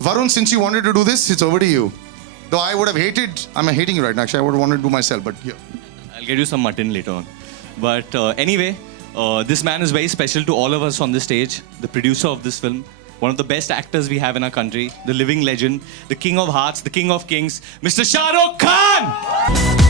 Varun, since you wanted to do this, it's over to you. Though I would have hated, I'm hating you right now. Actually, I would have wanted to do myself, but yeah. I'll get you some mutton later on. But anyway, this man is very special to all of us on this stage. The producer of this film, one of the best actors we have in our country, the living legend, the king of hearts, the king of kings, Mr. Shah Rukh Khan!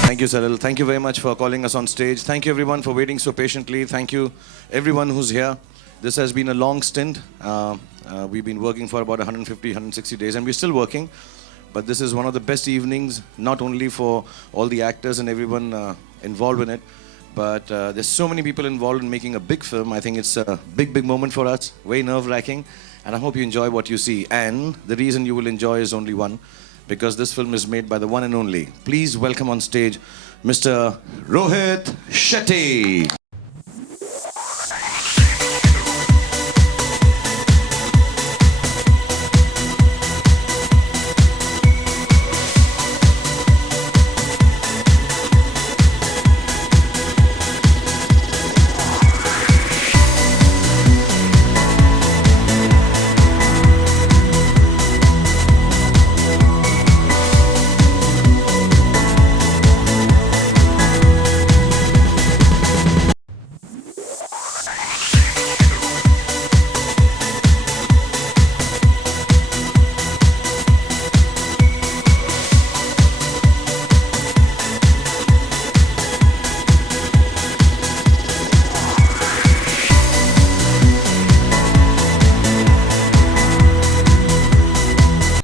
Thank you, Salil. Thank you very much for calling us on stage. Thank you, everyone, for waiting so patiently. Thank you, everyone who's here. This has been a long stint. We've been working for about 150, 160 days, and we're still working. But this is one of the best evenings, not only for all the actors and everyone involved in it, but there's so many people involved in making a big film. I think it's a big, big moment for us, very nerve-wracking, and I hope you enjoy what you see. And the reason you will enjoy is only one, because this film is made by the one and only. Please welcome on stage Mr. Rohit Shetty.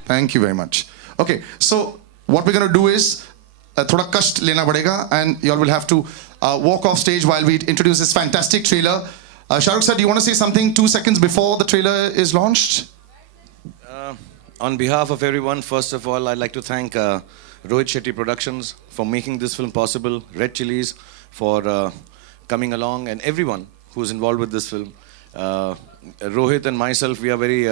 Thank you very much. Okay, so what we're going to do is thoda kasht lena padega, and you all will have to walk off stage while we introduce this fantastic trailer. Shah Rukh sir, do you want to say something 2 seconds before the trailer is launched? On behalf of everyone, first of all, I'd like to thank Rohit Shetty Productions for making this film possible, Red Chillies for coming along, and everyone who's involved with this film. Rohit and myself, we are very...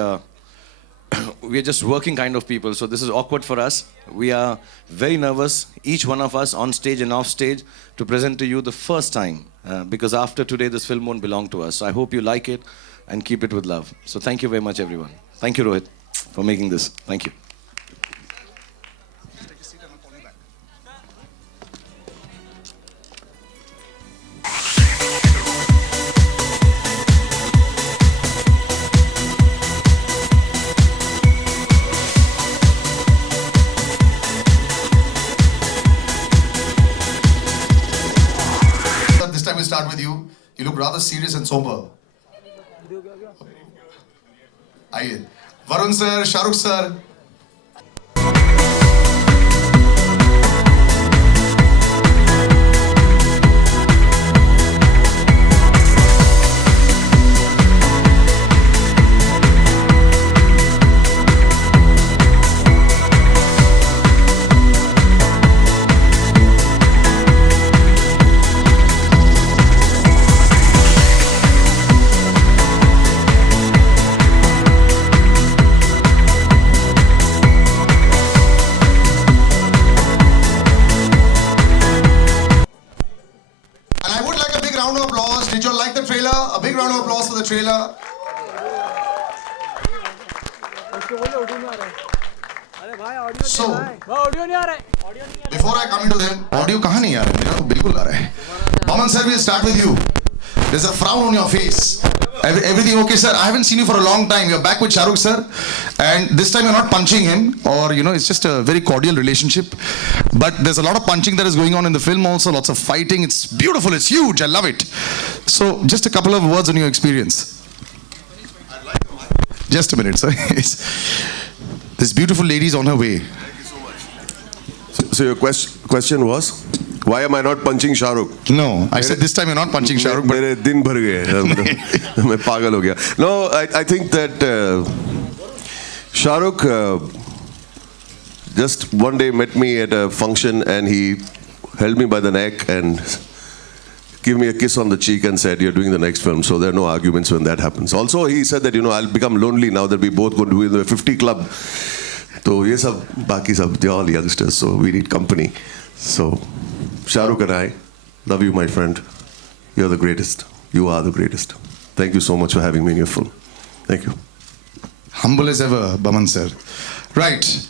we are just working kind of people, so this is awkward for us. We are very nervous, each one of us on stage and off stage, to present to you the first time, because after today this film won't belong to us. So I hope you like it and keep it with love. So thank you very much, everyone. Thank you, Rohit, for making this. Thank you. This time we start with you. You look rather serious and sober. Aye. Varun sir, Shah Rukh sir. Did you all like the trailer? A big round of applause for the trailer. So, before I come into them, audio kahan nahi aa raha hai? Mera to bilkul aa raha hai. Baman sir, we'll start with you. There's a frown on your face. Everything okay, sir? I haven't seen you for a long time. You're back with Shah Rukh, sir. And this time you're not punching him, or, it's just a very cordial relationship. But there's a lot of punching that is going on in the film also, lots of fighting. It's beautiful, it's huge, I love it. So, just a couple of words on your experience. Just a minute, sir. This beautiful lady is on her way. So your question was? Why am I not punching Shahrukh? No, I said this time you're not punching Shahrukh, but मेरे दिन भर गए मैं पागल हो गया. No, I think that Shahrukh just one day met me at a function and he held me by the neck and gave me a kiss on the cheek and said, "You're doing the next film." So there are no arguments when that happens. Also, he said that I'll become lonely now that we both going to be in the 50 club. So ये सब बाकी सब they're all youngsters, so we need company. So Shahrukh and I love you, my friend. You're the greatest. You are the greatest. Thank you so much for having me in your film. Thank you. humble as ever, Baman sir. Right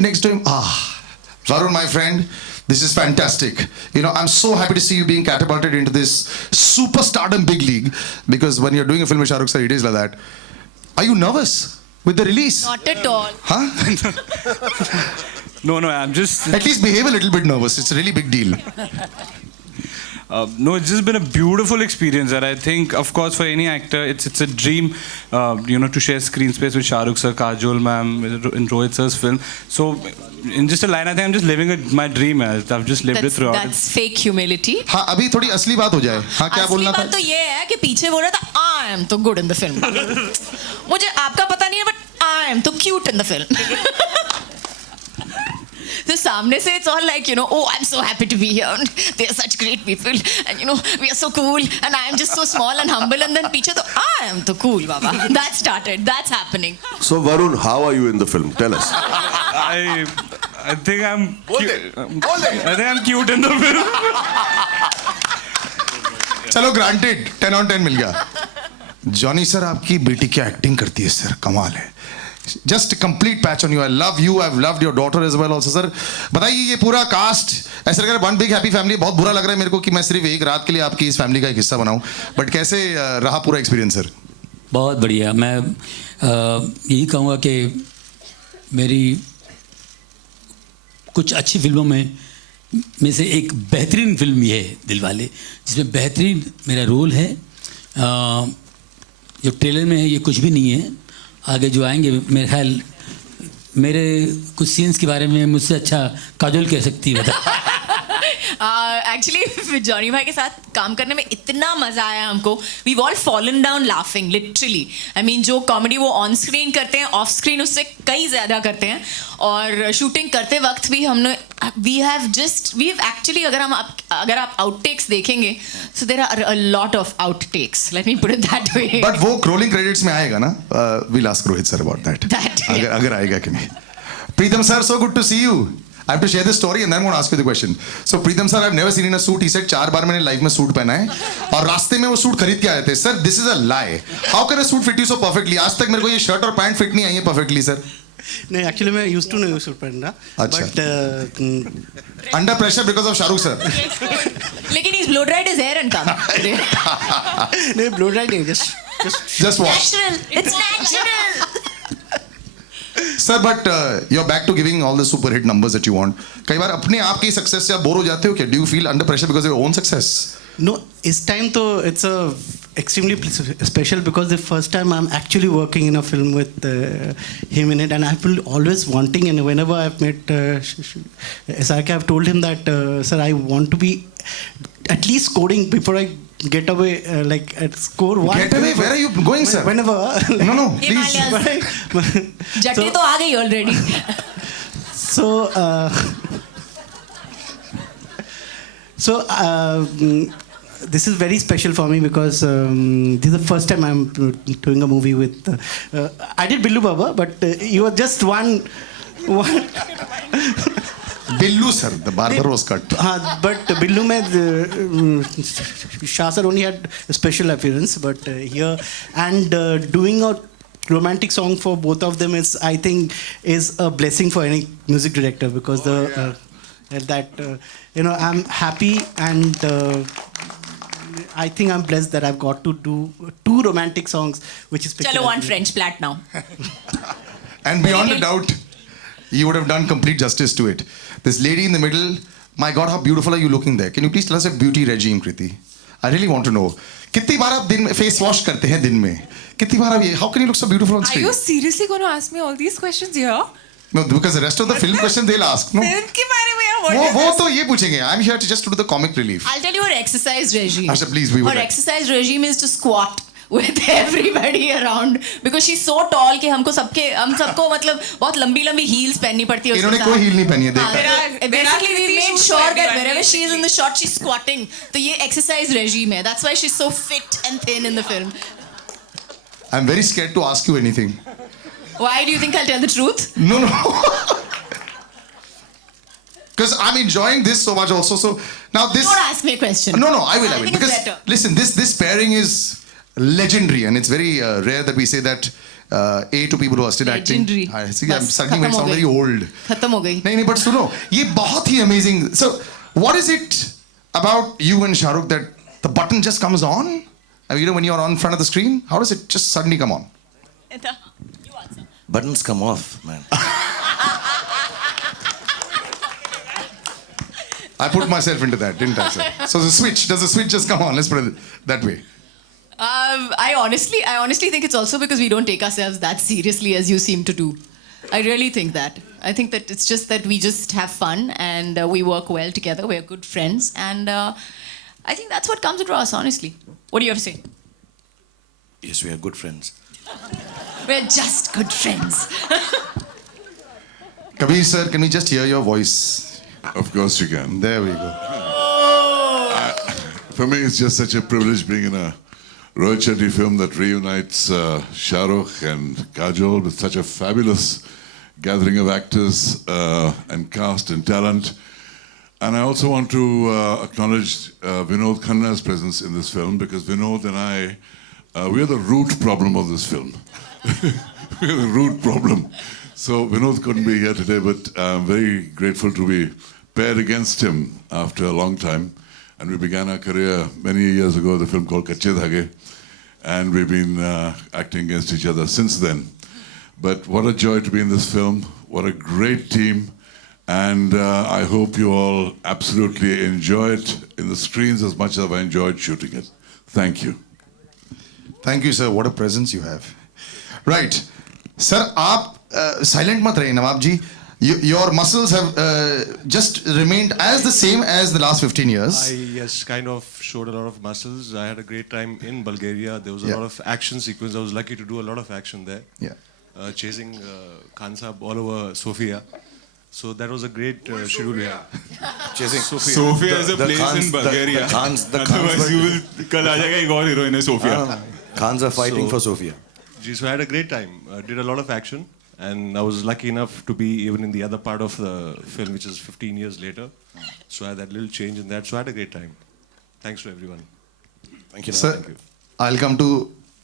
next to him, Varun, my friend, this is fantastic. I'm so happy to see you being catapulted into this superstardom big league, because when you're doing a film with Shahrukh sir, it is like that. Are you nervous with the release? Not at all. Huh? No, I'm just. At least behave a little bit nervous. It's a really big deal. No, it's just been a beautiful experience, and I think, of course, for any actor, it's a dream, to share screen space with Shah Rukh sir, Kajol ma'am, in Rohit sir's film. So, in just a line, I think I'm just living my dream. I've just lived it throughout. That's fake humility. हाँ, अभी थोड़ी असली बात हो जाए. हाँ, क्या असली बोलना था? बात तो ये है कि पीछे बोल रहा था I am तो good in the film. मुझे आपका पता नहीं है, but I am तो cute in the film. तो सामने से it's all like, oh, I'm so happy to be here. They're such great people. And, we are so cool. And I am just so small and humble. And then पीछे तो I am तो cool, Baba. That started. That's happening. So Varun, how are you in the film? Tell us. I think I'm. I think I'm cute in the film. चलो granted, 10 on 10 मिल गया. Johnny sir, आपकी बेटी क्या acting करती है sir, कमाल है. Just a complete patch on you. I love you. I've loved your daughter as well also, sir. बताइए, ये पूरा कास्ट ऐसा लग रहा है one big happy family. बहुत बुरा लग रहा है मेरे को कि मैं सिर्फ एक रात के लिए आपकी इस फैमिली का एक हिस्सा बनाऊं. बट कैसे रहा पूरा एक्सपीरियंस सर? बहुत बढ़िया. मैं यही कहूँगा कि मेरी कुछ अच्छी फिल्मों में से एक बेहतरीन फिल्म ये है दिलवाले, जिसमें बेहतरीन मेरा रोल है. जो ट्रेलर में है ये कुछ भी नहीं है. आगे जो आएंगे, मेरे ख्याल मेरे कुछ सीन्स के बारे में मुझसे अच्छा काजोल कह सकती है. बता. एक्चुअली जॉनी भाई के साथ काम करने में इतना मजा आया हमको. We all fallen down laughing literally. I mean, जो कॉमेडी वो ऑन स्क्रीन करते हैं, ऑफ स्क्रीन उससे कई ज़्यादा करते हैं. और शूटिंग करते वक्त भी हमने वी हैव एक्चुअली अगर आप आउटटेक्स देखेंगे, so there are a lot of outtakes. Let me put it that way. But वो क्रोलिंग क्रेडिट्स में आएगा ना? Will ask Rohit sir about that. अगर आएगा कि नहीं. Pritam sir, so good to see you. I have to share this story and then I'm going to ask you the question. So Preetham sir, I've never seen in a suit. He said 4 बार मैंने life में suit पहना है और रास्ते में वो suit खरीद के आए थे. Sir, this is a lie. How can a suit fit you so perfectly? आज तक मेरे को ये शर्ट और पैंट फिट नहीं आई है perfectly, sir. नहीं, एक्चुअली मैं यूज्ड टू नहीं सूट पहनना. अच्छा. But Under pressure because of Shahrukh sir. लेकिन he's blow dried his hair and come. नहीं, ब्लो ड्राई नहीं, Just wash. Natural. It's natural. Sir, but you're back to giving all the super hit numbers that you want. कई बार अपने आप की success से आप bore हो जाते हो क्या? Do you feel under pressure because of your own success? No, इस टाइम तो it's a extremely special because the first time I'm actually working in a film with him in it, and I've been always wanting, and whenever I've met SRK, I've told him that sir, I want to be at least scoring before I get away, like at score 1. Get away? Where are you going, sir? Whenever. No, please. Himalayas. जटे तो आ गई already. So this is very special for me because this is the first time I'm doing a movie with. I did Billu Baba, but you were just one. Billu sir, the barber was cut. But Billu में Shah sir only had a special appearance, but here and doing a romantic song for both of them is, I think, is a blessing for any music director because I'm happy and I think I'm blessed that I've got to do 2 romantic songs, which is. चलो one French plat now. And beyond a doubt, you would have done complete justice to it. This lady in the middle, my God, how beautiful are you looking there? Can you please tell us your beauty regime, Kriti? I really want to know. कितनी बार आप दिन में face wash करते हैं दिन में? कितनी बार आप ये? How can you look so beautiful on Are screen? you seriously going to ask me all these questions here? No, because the rest of the film question they'll ask. No, film के बारे में what is वो this? तो ये पूछेंगे. I'm here to just to do the comic relief. I'll tell you her exercise regime. Asha, please, we would Her like- exercise regime is to squat with everybody around because she's so tall कि हम सबको मतलब बहुत लंबी heels पहननी पड़ती है उसके इन्होंने साथ. कोई heel नहीं पहनी है, देख हाँ, रहा basically we Kriti made shoots sure for that everyone, wherever she is in the basically. shot she's squatting. तो ये exercise regime है. That's why she's so fit and thin in the film. I'm very scared to ask you anything. Why do you think I'll tell the truth? No, no. Because I'm enjoying this so much also. So now this. Don't ask me a question. No, I will. I think Because it's better. listen, this pairing is legendary, and it's very rare that we say that to people who are still Legendary. acting. I see, I'm बस, suddenly खत्म it हो sound गई. very old. खत्म हो गई. नहीं, but सुनो, ये बहुत ही amazing. So, what is it about you and Shahrukh that the button just comes on? I mean, when you're on front of the screen, how does it just suddenly come on? Buttons come off, man. I put myself into that, didn't I, sir? So does the switch just come on? Let's put it that way. I honestly think it's also because we don't take ourselves that seriously as you seem to do. I really think that. I think that it's just that we just have fun and we work well together. We're good friends, and I think that's what comes across. Honestly, what do you have to say? Yes, we are good friends. We're just good friends. Kabir sir, can we just hear your voice? Of course you can. There we go. For me, it's just such a privilege being in a Rohit Shetty film that reunites Shah Rukh and Kajol with such a fabulous gathering of actors and cast and talent. And I also want to acknowledge Vinod Khanna's presence in this film because Vinod and I, we are the root problem of this film. We are the root problem. So Vinod couldn't be here today, but I'm very grateful to be paired against him after a long time. And we began our career many years ago with a film called Kache Dhage. And we've been acting against each other since then. But what a joy to be in this film. What a great team. And I hope you all absolutely enjoy it in the screens as much as I enjoyed shooting it. Thank you. Thank you, sir. What a presence you have. Right. Sir, आप silent मत रहिए नवाब जी. Your muscles have just remained as the same as the last 15 years. Yes, kind of showed a lot of muscles. I had a great time in Bulgaria. There was a Yeah. lot of action sequence. I was lucky to do a lot of action there. Yeah. Chasing Khan Saab all over Sofia. So that was a great schedule. Yeah. Chasing Sofia is a place in Bulgaria. The Khans Otherwise, you will कल आ जाएगा एक और heroine है Sofia. Khans are fighting So- for Sofia. Gee, so I had a great time. Did a lot of action. And I was lucky enough to be even in the other part of the film, which is 15 years later. So I had that little change in that. So I had a great time. Thanks to everyone. Thank you. Sir, Thank you. I'll come to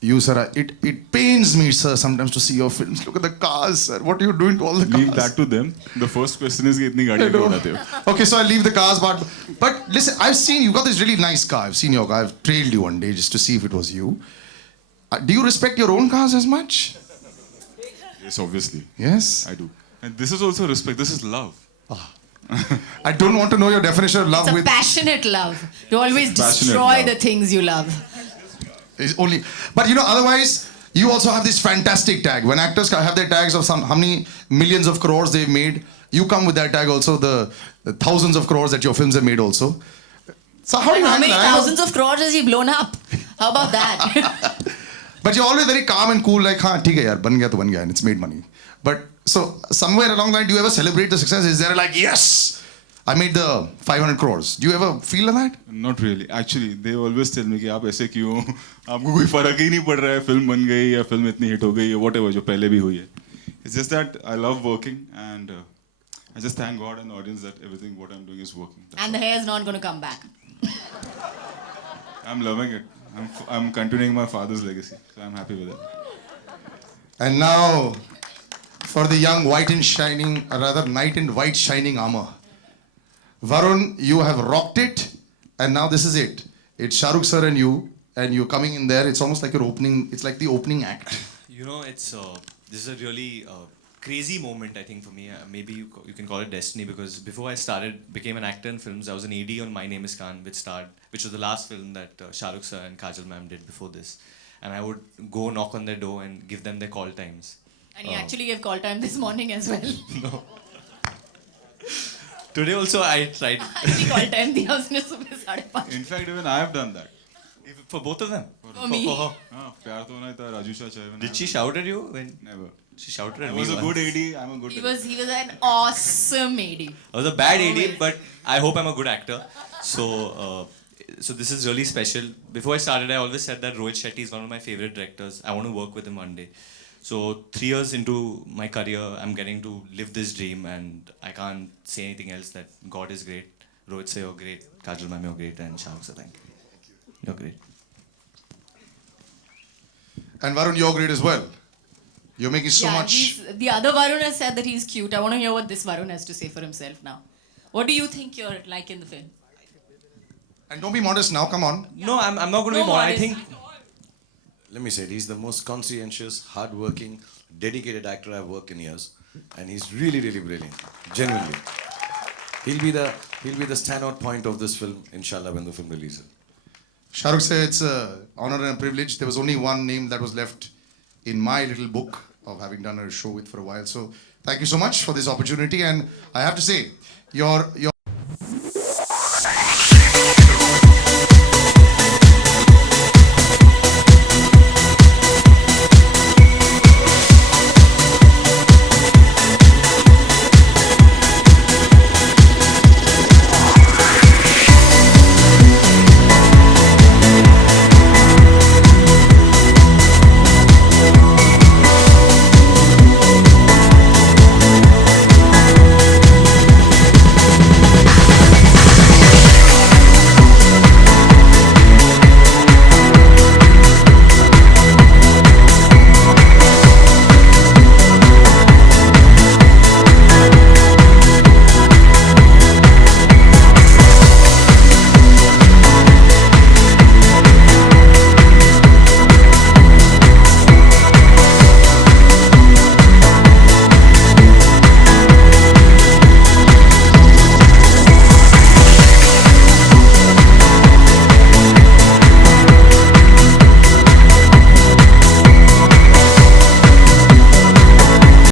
you, sir. It pains me, sir, sometimes to see your films. Look at the cars, sir. What are you doing to all the cars? Leave that to them. The first question is कि इतनी गाड़ियाँ क्यों उड़ाते हो? Okay, so I'll leave the cars part. But listen, I've seen you got this really nice car. I've seen your car. I've trailed you one day just to see if it was you. Do you respect your own cars as much? Yes, obviously. Yes. I do. And this is also respect. This is love. I don't want to know your definition of love It's a with passionate love. You always Passionate destroy love. the things you love. is only. But you know, otherwise, you also have this fantastic tag. When actors have their tags of how many millions of crores they've made, you come with that tag also. The thousands of crores that your films have made also. So how do you How handle many that? thousands of crores has he blown up? How about that? But you're always very calm and cool, like, हाँ ठीक है यार, बन गया तो बन गया, and it's made money. But so somewhere along the line, do you ever celebrate the success? Is there like, yes, I made the 500 crores? Do you ever feel like that? Not really. Actually, they always tell me कि आप ऐसे क्यों? आपको कोई फर्क ही नहीं पड़ रहा है. फिल्म बन गई या फिल्म इतनी हिट हो गई या whatever जो पहले भी हुई है. It's just that I love working and I just thank God and the audience that everything what I'm doing is working. And the hair is not going to come back. I'm loving it. I'm continuing my father's legacy, so I'm happy with it. And now, for the young white and shining, or rather knight in white shining armor, Varun, you have rocked it, and now this is it. It's Shah Rukh sir and you're coming in there. It's almost like your opening. It's like the opening act. You know, it's this is a really crazy moment, I think, for me. Maybe you can call it destiny, because before I became an actor in films, I was an AD on My Name is Khan, which was the last film that Shah Rukh sir and Kajol ma'am did before this. And I would go knock on their door and give them their call times. And he actually gave call time this morning as well. Today also I tried. Actually call time दिया उसने सुबह 5:30. In fact, even I have done that. For both of them. For me. her. प्यार तो नहीं था राजूशा चाहे Did she shout at you when Never. she shouted at I me? was a good once. AD. I'm a good. He was an awesome AD. I was a bad AD, but I hope I'm a good actor. So, so this is really special. Before I started, I always said that Rohit Shetty is one of my favorite directors. I want to work with him one day. So 3 years into my career, I'm getting to live this dream, and I can't say anything else. That God is great, Rohit sir, you're great, Kajol ma'am, you're great, and Shahrukh sir, thank you. You're great. And Varun, you're great as well. You're making so much. The other Varun has said that he's cute. I want to hear what this Varun has to say for himself now. What do you think you're like in the film? And don't be modest now, come on. No, I'm not going to No be more. I modest. think Let me say it, he's the most conscientious, hardworking, dedicated actor I've worked in years, and he's really, really brilliant. Genuinely, he'll be the standout point of this film, inshallah, when the film releases. Shahrukh said it's an honor and a privilege. There was only one name that was left in my little book of having done a show with for a while. So thank you so much for this opportunity. And I have to say, your